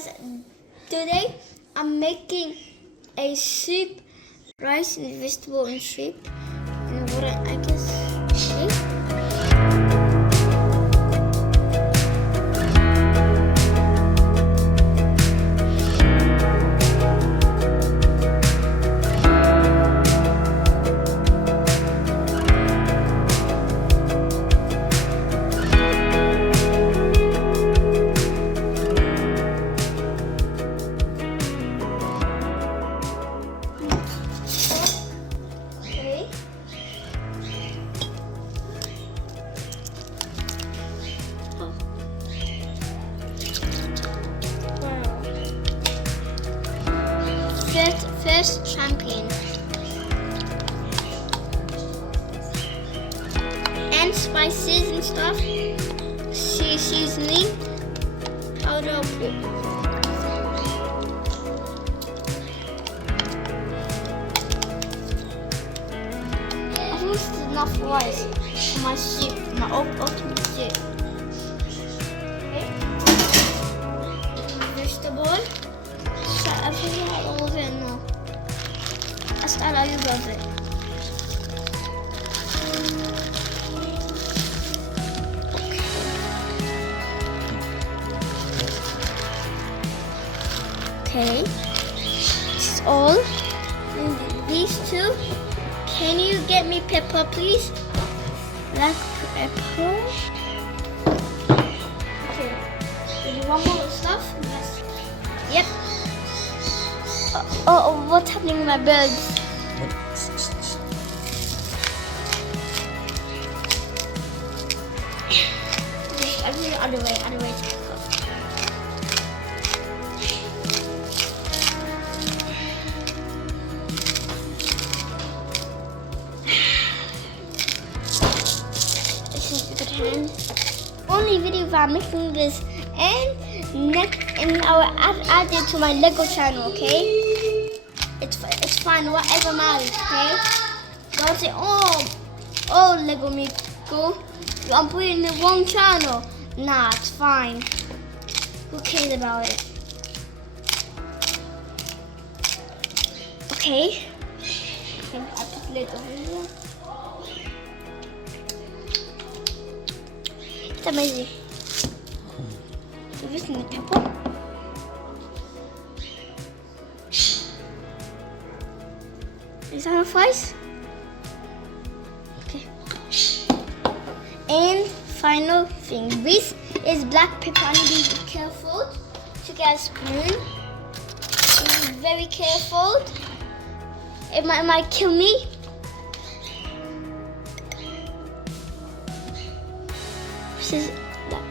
guys, today I'm making a soup, rice and vegetable and soup, and what I guess. First champagne and spices and stuff, seasoning, powder of I think this is enough rice for my soup, my ultimate soup. Okay. Vegetable. I put all of it now. I start out of it. Okay. This is all. And these two. Can you get me pepper, please? Black pepper. Okay. Do you want more stuff? Yes. Yep. Oh, what's happening with my birds? I think other way to go. This is a good hand. Only video if I'm making this and I will add it to my Lego channel, okay? It's fine, whatever matters, okay? Don't say, oh Lego me go. I'm putting in the wrong channel. Nah, it's fine. Who cares about it? Okay. I put the lid over here. It's amazing. So this is the pepper. Is that enough rice? Okay. And final thing, this is black pepper. I need to be careful to get a spoon. Be very careful. It might kill me. This is black.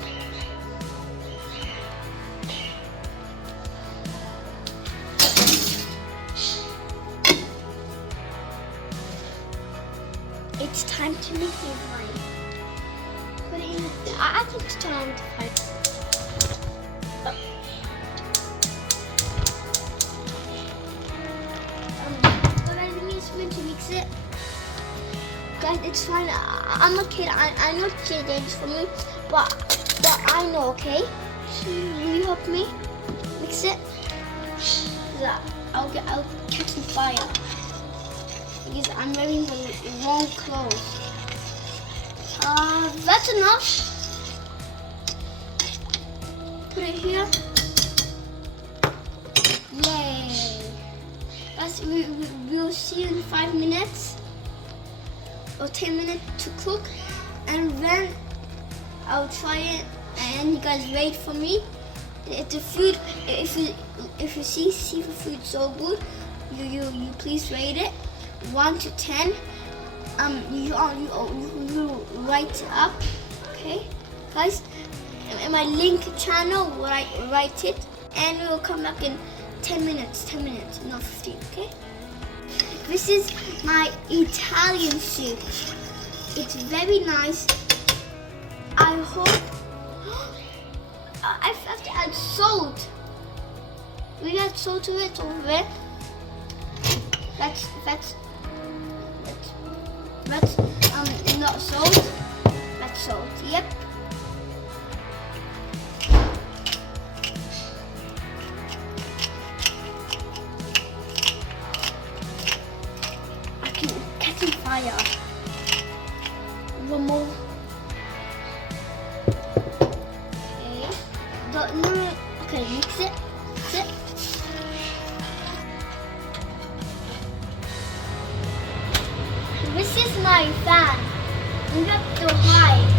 It's time to make it right. Put it in. I think it's time to fight. But I need a spoon to mix it. Guys, it's fine. I'm a kid. I know it's dangerous for me, but I know. Okay. So will you help me mix it? I'll catch some fire. Because I'm wearing the wrong clothes. That's enough. Put it here. Yay. Guys, we'll see you in 5 minutes or 10 minutes to cook, and then I'll try it, and you guys wait for me. If the food, if you see seafood food so good, you please rate it 1 to 10. You write it up, okay, guys? In my link channel, write it, and we will come back in 10 minutes, not 15, okay? This is my Italian soup. It's very nice. I hope. I have to add salt. We add salt to it over there. That's not salt. That's salt. Yep. But no, okay, mix it. Mix it. This is my fan. You have to hide.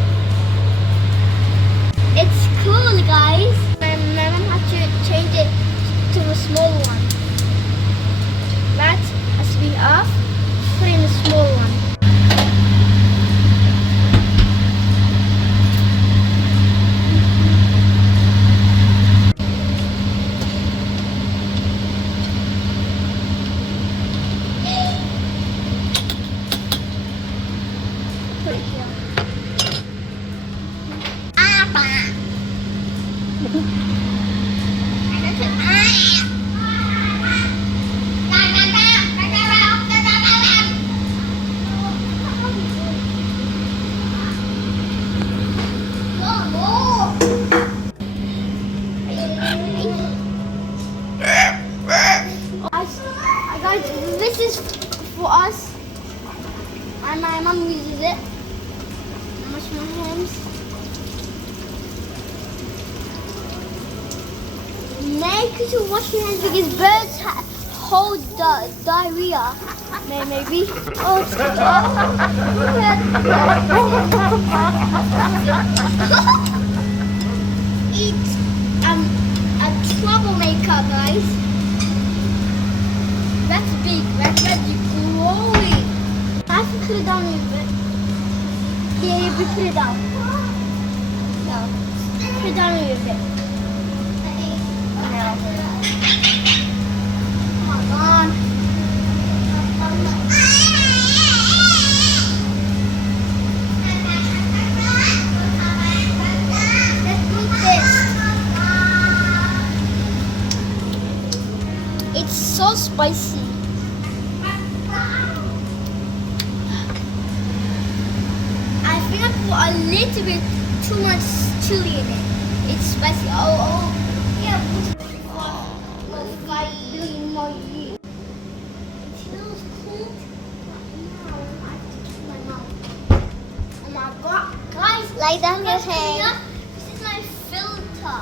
It's cool, guys. My mom had to change it to a small one. That has to be off. Put in a small one. Put it here. Guys, this is for us, and my mom uses it. I wash my hands. Make sure to wash your hands because birds hold diarrhea. Maybe. Oh, it's a troublemaker, guys. That's big. That's growing. I have to put it down a little bit. Yeah, you put it down. No, put it down a little bit. Come on. Let's put this. It's so spicy. I think I put a little bit too much chili in it. It's spicy. Oh, yeah. 5 billion more years. It smells cool. I have to keep my mouth. Oh my god, guys! Lay down your hand. This is my filter.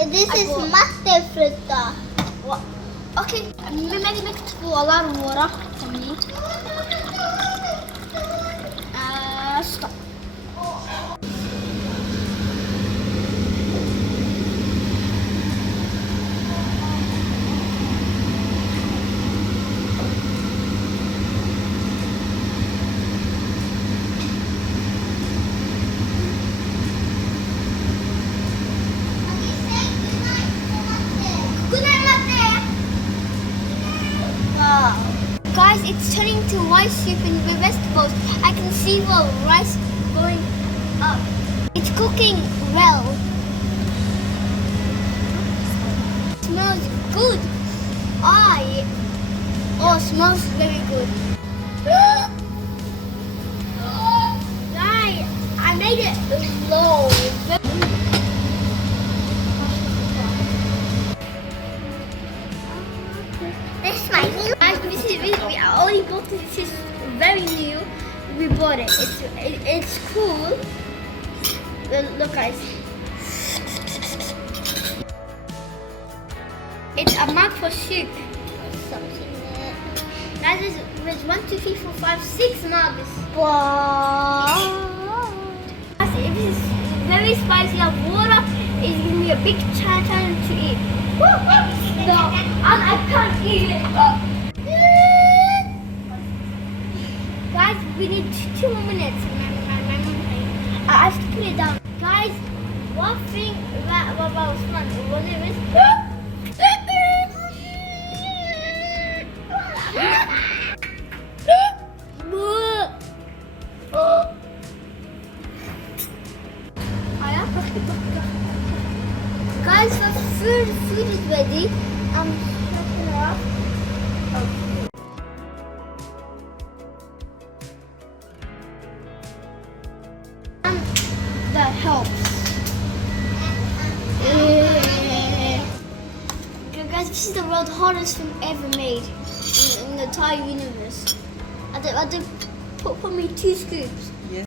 And this is mustard filter. What? Okay, maybe make a lot of water for me. Stop. Guys, it's turning to rice soup and with vegetables. I can see the rice going up. It's cooking well. It smells good. Oh, it smells very good. Guys, I made it low. This is my new. We only bought it. This is very new. We bought it. It's cool. Look, guys. It's a mug for soup. That is, there's 1, 2, 3, 4, 5, 6 mugs. Wow. If this is very spicy, water is giving me a big challenge to eat. No, and I can't eat it. Guys, we need 2 more minutes. I have to put it down. Guys, one thing that was fun. One of it is. Guys, the food is ready. I'm shutting it off. That helps. Guys, this is the world's hardest thing ever made in the entire universe. I did put me 2 scoops. Yes.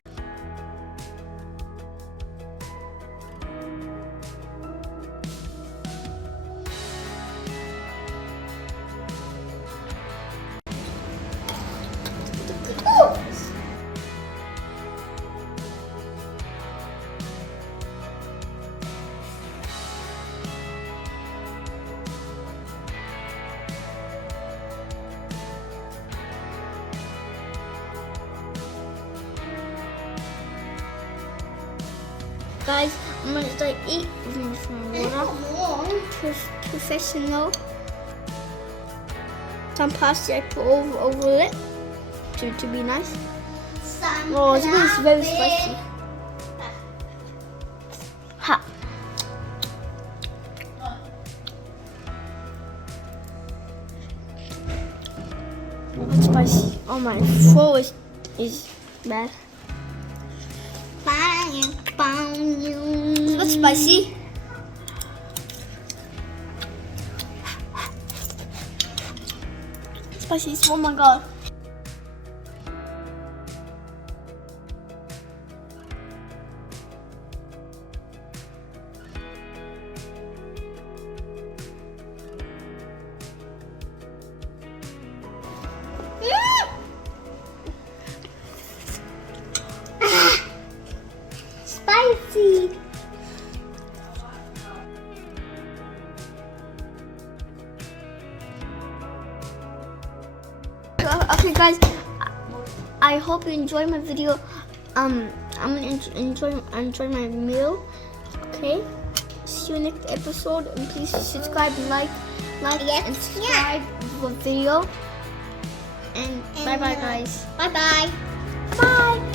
Guys, I'm gonna start eat some water. Professional. Some pasta I put over it to be nice. Oh, this is very spicy. Hot. It's spicy. Oh, my throat is bad. Is it spicy? Spicy. Oh my god. Spicy. Okay, guys. I hope you enjoyed my video. I'm gonna enjoy my meal. Okay. See you next episode, and please subscribe, like, Yes, and subscribe for the video. And bye bye, guys. Bye bye. Bye.